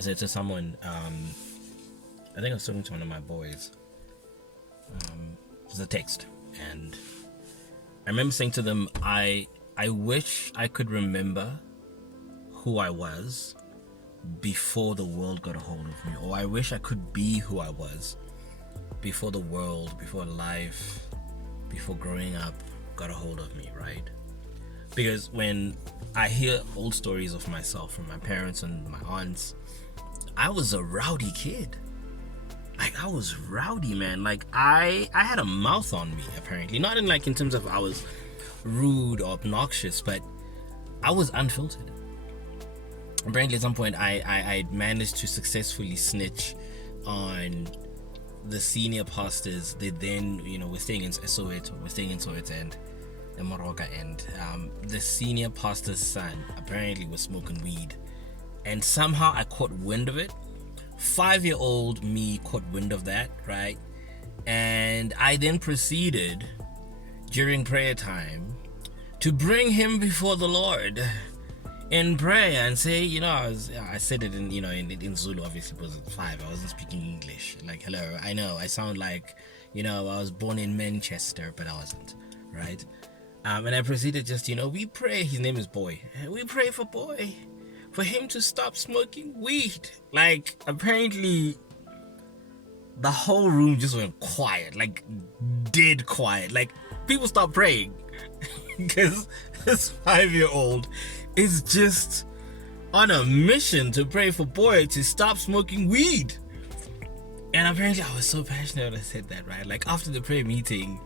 I said to someone, I think I was talking to one of my boys. It was a text, and I remember saying to them, I wish I could remember who I was before the world got a hold of me, or I wish I could be who I was before the world, before life, before growing up got a hold of me, right? Because when I hear old stories of myself from my parents and my aunts, I was a rowdy kid. Like, I was rowdy, man. Like, I had a mouth on me, apparently. Not in terms of I was rude or obnoxious, but I was unfiltered. Apparently at some point I managed to successfully snitch on the senior pastors. They then, were staying in Soweto, and Moroka, and the senior pastor's son apparently was smoking weed, and somehow I caught wind of it. 5-year-old me caught wind of that, right? And I then proceeded during prayer time to bring him before the Lord in prayer and say, I said it in Zulu, obviously, because at 5 I wasn't speaking English. Like, hello, I know I sound like, I was born in Manchester, but I wasn't, right? And I proceeded just, we pray, his name is Boy, and we pray for Boy, for him to stop smoking weed. Like, apparently the whole room just went quiet, like dead quiet. Like, people stopped praying because this 5-year-old is just on a mission to pray for Boy to stop smoking weed. And apparently I was so passionate when I said that, right? Like, after the prayer meeting,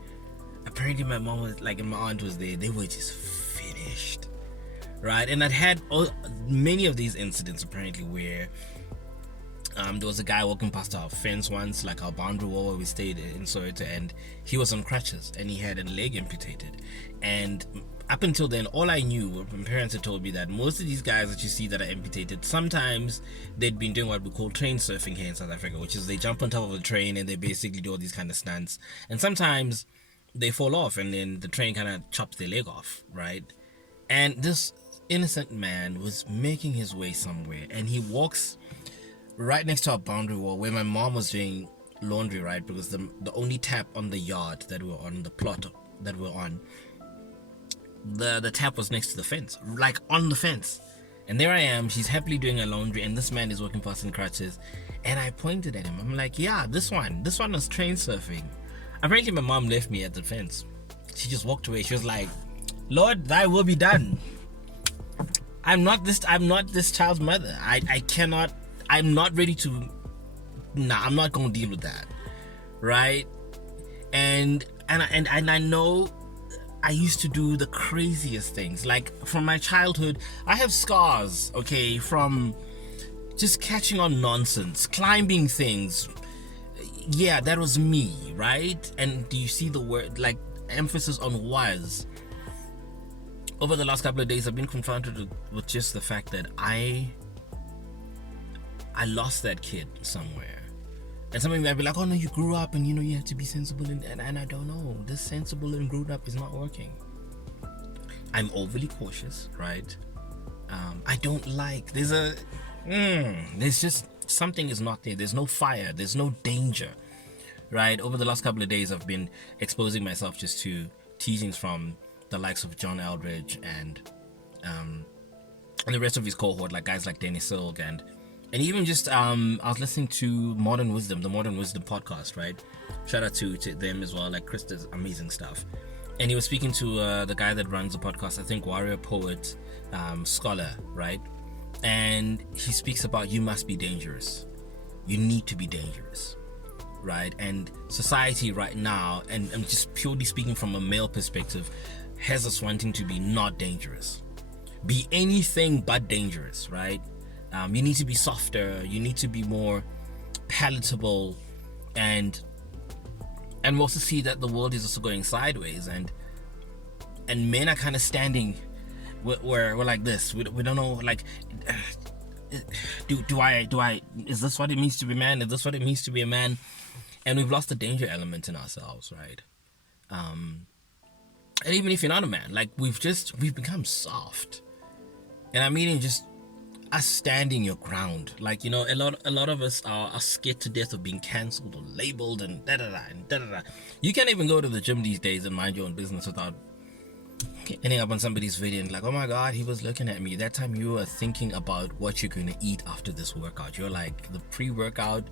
apparently my mom was like, and my aunt was there. They were just finished, right? And I'd had many of these incidents apparently where there was a guy walking past our fence once, like our boundary wall where we stayed in Soweto, and he was on crutches and he had a leg amputated. And up until then, all I knew, my parents had told me that most of these guys that you see that are amputated, sometimes they'd been doing what we call train surfing here in South Africa, which is they jump on top of a train and they basically do all these kind of stunts. And sometimes they fall off and then the train kind of chops their leg off, right? And this innocent man was making his way somewhere, and he walks right next to our boundary wall where my mom was doing laundry, right? Because the only tap on the yard that we were on, the plot that we were on, the tap was next to the fence, like on the fence. And there I am, she's happily doing her laundry, and this man is walking past in crutches. And I pointed at him. I'm like, yeah, this one was train surfing. Apparently my mom left me at the fence. She just walked away. She was like, Lord, thy will be done. I'm not this child's mother. I'm not ready to. I'm not gonna deal with that, right? And I know I used to do the craziest things. Like, from my childhood, I have scars, okay, from just catching on nonsense, climbing things. Yeah, that was me, right? And do you see the word, like, emphasis on was? Over the last couple of days, I've been confronted with just the fact that I lost that kid somewhere. And some of you might be like, oh no, you grew up and you have to be sensible, and I don't know, this sensible and grown up is not working. I'm overly cautious, right? I don't like, there's just something is not there. There's no fire, there's no danger, right? Over the last couple of days, I've been exposing myself just to teachings from the likes of John Eldridge and the rest of his cohort, like guys like Dennis Silk, and even just I was listening to Modern Wisdom, the Modern Wisdom podcast, right? Shout out to them as well. Like, Chris does amazing stuff, and he was speaking to the guy that runs the podcast, I think Warrior Poet Scholar, right? And he speaks about, you must be dangerous, you need to be dangerous, right? And society right now, and I'm just purely speaking from a male perspective, has us wanting to be not dangerous, be anything but dangerous, right? You need to be softer, you need to be more palatable, and we also see that the world is also going sideways, and men are kind of standing we're like this. We don't know, like, do I is this what it means to be man? Is this what it means to be a man? And we've lost the danger element in ourselves, right? And even if you're not a man, like, we've become soft. And I mean, just us standing your ground. Like, you know, a lot of us are scared to death of being cancelled or labeled and da da da and da da da. You can't even go to the gym these days and mind your own business without ending up on somebody's video and like, oh my god, he was looking at me. That time you were thinking about what you're going to eat after this workout. You're like, the pre-workout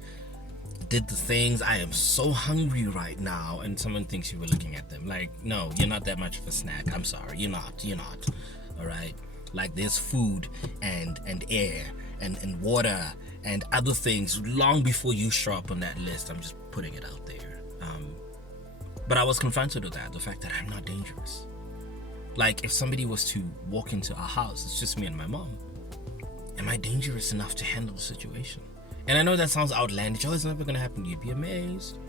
did the things, I am so hungry right now, and someone thinks you were looking at them. Like, no, you're not that much of a snack. I'm sorry, you're not. All right, like there's food and air and water and other things long before you show up on that list. I'm just putting it out there. But I was confronted with that, the fact that I'm not dangerous. Like, if somebody was to walk into our house, it's just me and my mom, am I dangerous enough to handle the situation? And I know that sounds outlandish. Oh, it's never gonna happen. You'd be amazed.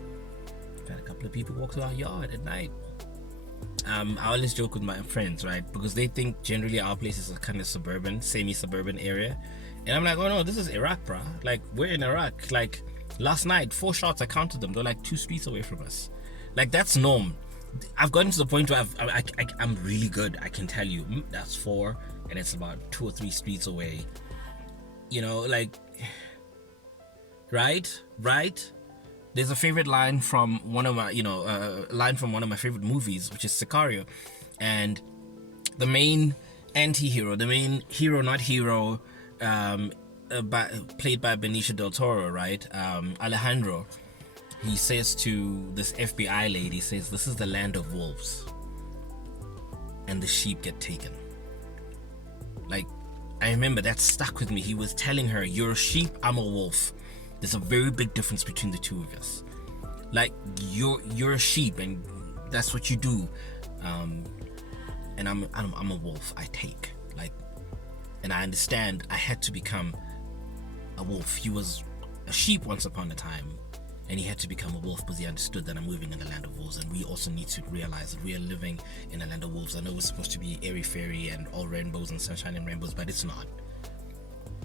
I've had a couple of people walk through our yard at night. I always joke with my friends, right? Because they think generally our place is a kind of suburban, semi-suburban area. And I'm like, oh no, this is Iraq, bruh. Like, we're in Iraq. Like, last night, 4 shots, I counted them. They're like 2 streets away from us. Like, that's norm. I've gotten to the point where I'm really good. I can tell you, that's 4, and it's about 2 or 3 streets away. You know, like, right? There's a favorite line from one of my, line from one of my favorite movies, which is Sicario, and the main anti-hero, the main hero, not hero, played by Benicio del Toro, right? Alejandro. He says to this FBI lady, says, this is the land of wolves and the sheep get taken. Like, I remember that stuck with me. He was telling her, you're a sheep, I'm a wolf. There's a very big difference between the two of us. Like, you're a sheep and that's what you do, and I'm a wolf. I take, like, and I understand I had to become a wolf. He was a sheep once upon a time, and he had to become a wolf because he understood that I'm moving in the land of wolves, and we also need to realize that we are living in a land of wolves. I know we're supposed to be airy fairy and all rainbows and sunshine and rainbows, but it's not.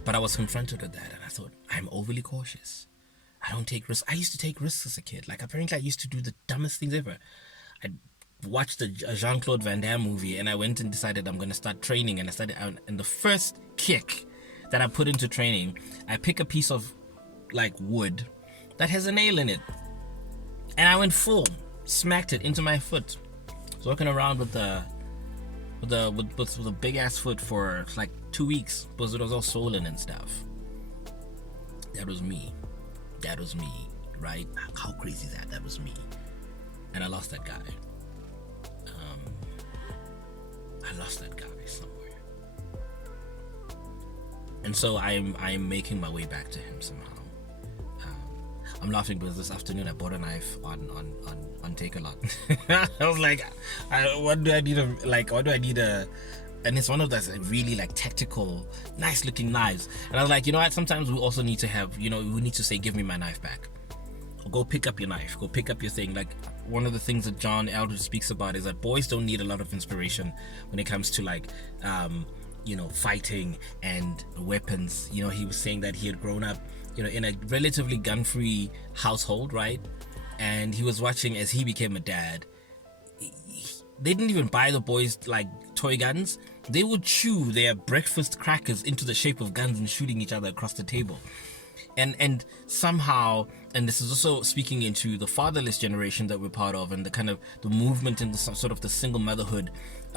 But I was confronted with that, and I thought, I'm overly cautious. I don't take risks. I used to take risks as a kid. Like, apparently I used to do the dumbest things ever. I watched a Jean-Claude Van Damme movie, and I went and decided I'm going to start training, and I started out, and the first kick that I put into training, I pick a piece of, like, wood that has a nail in it, and I went full, smacked it into my foot. I was walking around with a big ass foot for like 2 weeks because it was all swollen and stuff. That was me, right? How crazy is that? That was me, and I lost that guy. I lost that guy somewhere, and so I'm making my way back to him somehow. I'm laughing because this afternoon I bought a knife on Take-A-Lot. I was like, what do I need and it's one of those really like tactical, nice looking knives. And I was like, you know what, sometimes we also need to have, we need to say, give me my knife back. Or go pick up your knife, go pick up your thing. Like, one of the things that John Eldridge speaks about is that boys don't need a lot of inspiration when it comes to like, fighting and weapons. He was saying that he had grown up in a relatively gun-free household, right? And he was watching as he became a dad. They didn't even buy the boys like toy guns. They would chew their breakfast crackers into the shape of guns and shooting each other across the table. And somehow, and this is also speaking into the fatherless generation that we're part of, and the kind of the movement and the sort of the single motherhood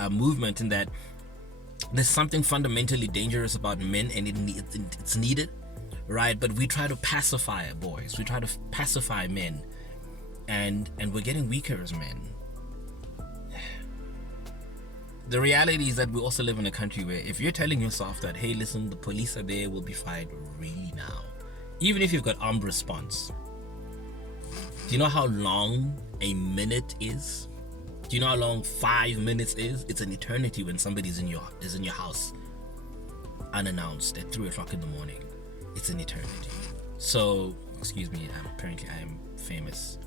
movement, in that there's something fundamentally dangerous about men, and it's needed, right? But we try to pacify boys, we try to pacify men, and we're getting weaker as men. The reality is that we also live in a country where if you're telling yourself that, hey, listen, the police are there, we'll be fine really now, even if you've got armed response, do you know how long a minute is? Do you know how long 5 minutes is? It's an eternity when somebody's in your house unannounced at 3 o'clock in the morning. It's an eternity. So, excuse me, apparently I am famous.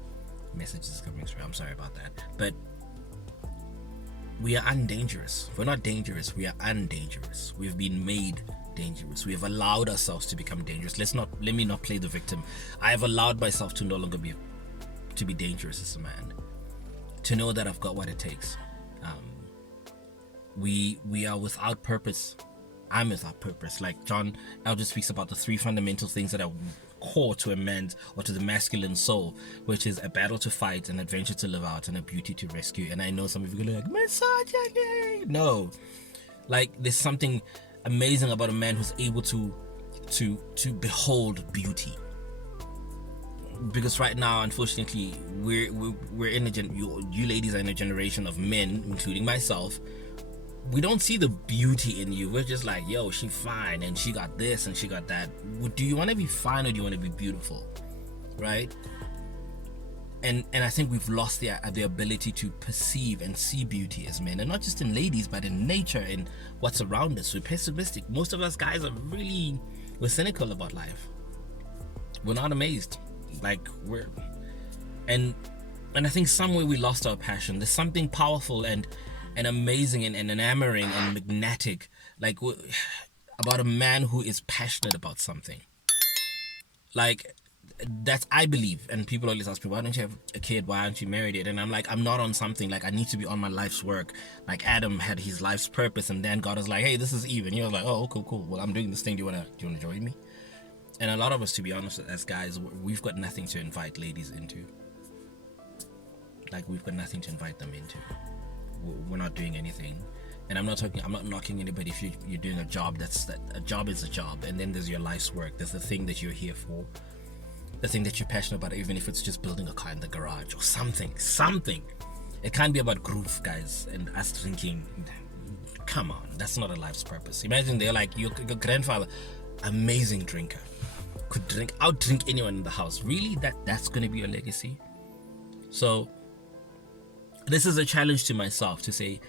Messages coming through. I'm sorry about that. But we are undangerous. We're not dangerous. We are undangerous. We've been made dangerous. We have allowed ourselves to become dangerous. Let me not play the victim. I have allowed myself to no longer be dangerous as a man. To know that I've got what it takes. We are without purpose. I'm without purpose. Like John Elder speaks about the three fundamental things that are core to a man's or to the masculine soul, which is a battle to fight, an adventure to live out, and a beauty to rescue. And I know some of you are like, misogyny. No, like there's something amazing about a man who's able to behold beauty. Because right now, unfortunately, we're in you ladies are in a generation of men, including myself. We don't see the beauty in you. We're just like, yo, she fine and she got this and she got that. Do you want to be fine or do you want to be beautiful, right? And I think we've lost the ability to perceive and see beauty as men, and not just in ladies, but in nature, in what's around us. We're pessimistic. Most of us guys we're cynical about life. We're not amazed. Like and I think somewhere we lost our passion. There's something powerful and amazing and enamoring and magnetic, like about a man who is passionate about something. Like that's, I believe, and people always ask me, why don't you have a kid? Why aren't you married yet? And I'm like, I'm not on something. Like I need to be on my life's work. Like Adam had his life's purpose, and then God was like, hey, this is Eve, and he was like, oh, cool. Well, I'm doing this thing. Do you wanna join me? And a lot of us, to be honest, as guys, we've got nothing to invite ladies into. Like we've got nothing to invite them into. We're not doing anything. And I'm not knocking anybody if you're doing a job. A job is a job, and then there's your life's work. There's the thing that you're here for, the thing that you're passionate about, even if it's just building a car in the garage or something. It can't be about groove, guys, and us drinking. Come on, that's not a life's purpose. Imagine they're like, your grandfather, amazing drinker, could out-drink anyone in the house. Really? That's going to be your legacy? So this is a challenge to myself to say,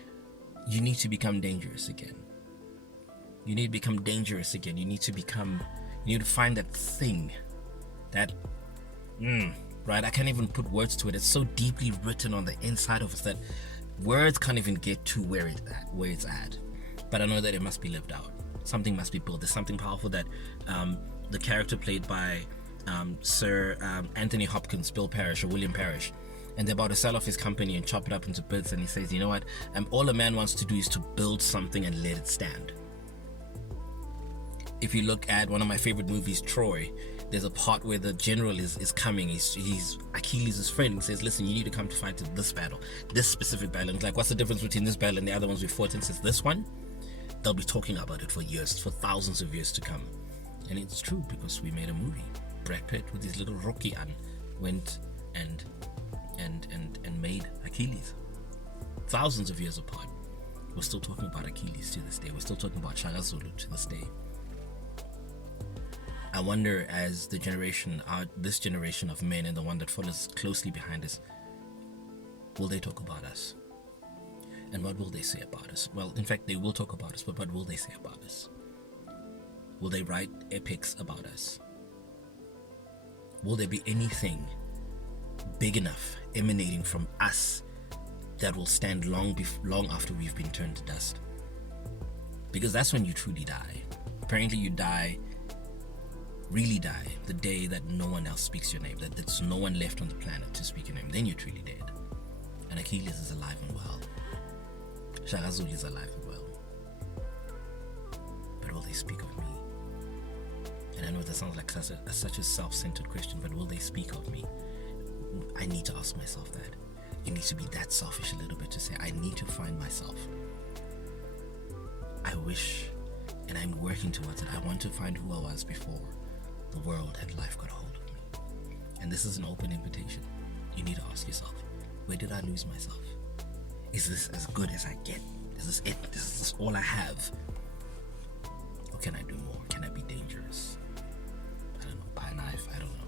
you need to become dangerous again. You need to become dangerous again. You need to find that thing that, right? I can't even put words to it. It's so deeply written on the inside of us that words can't even get to where it's at. But I know that it must be lived out. Something must be built. There's something powerful that the character played by Sir Anthony Hopkins, Bill Parrish, or William Parrish, and they're about to sell off his company and chop it up into bits, and he says, you know what, all a man wants to do is to build something and let it stand. If you look at one of my favorite movies, Troy, there's a part where the general is coming. He's Achilles' friend, and says, listen, you need to come to fight this battle, this specific battle. And it's like, what's the difference between this battle and the other ones we fought? And says, this one, they'll be talking about it for years, for thousands of years to come. And it's true, because we made a movie. Brad Pitt with his little Rocky went and made Achilles. Thousands of years apart. We're still talking about Achilles to this day. We're still talking about Shaka Zulu to this day. I wonder, as this generation of men and the one that follows closely behind us, will they talk about us? And what will they say about us? Well, in fact, they will talk about us, but what will they say about us? Will they write epics about us? Will there be anything big enough emanating from us that will stand long after we've been turned to dust? Because that's when you truly die. Apparently you really die the day that no one else speaks your name, that there's no one left on the planet to speak your name. Then you're truly dead. And Achilles is alive and well. Shaka Zulu is alive and well. But will they speak of me? And I know that sounds like such a self-centered question, but will they speak of me? I need to ask myself that. You need to be that selfish a little bit to say, I need to find myself. I wish, and I'm working towards it, I want to find who I was before the world and life got a hold of me. And this is an open invitation. You need to ask yourself, where did I lose myself? Is this as good as I get? Is this it? Is this all I have? Or can I do more? Can I be dangerous? I don't know, buy a knife, I don't know.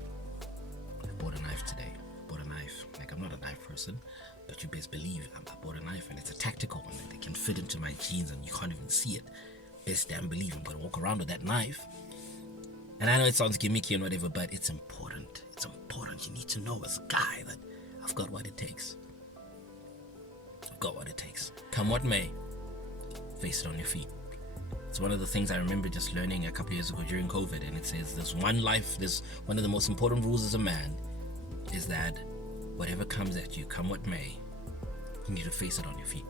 I bought a knife today. Like, I'm not a knife person, but you best believe I bought a knife, and it's a tactical one that can fit into my jeans and you can't even see it. Best damn believe I'm gonna walk around with that knife. And I know it sounds gimmicky and whatever, but it's important. It's important. You need to know as a guy that I've got what it takes. I've got what it takes. Come what may, face it on your feet. It's one of the things I remember just learning a couple years ago during COVID, and it says there's one of the most important rules as a man is that whatever comes at you, come what may, you need to face it on your feet.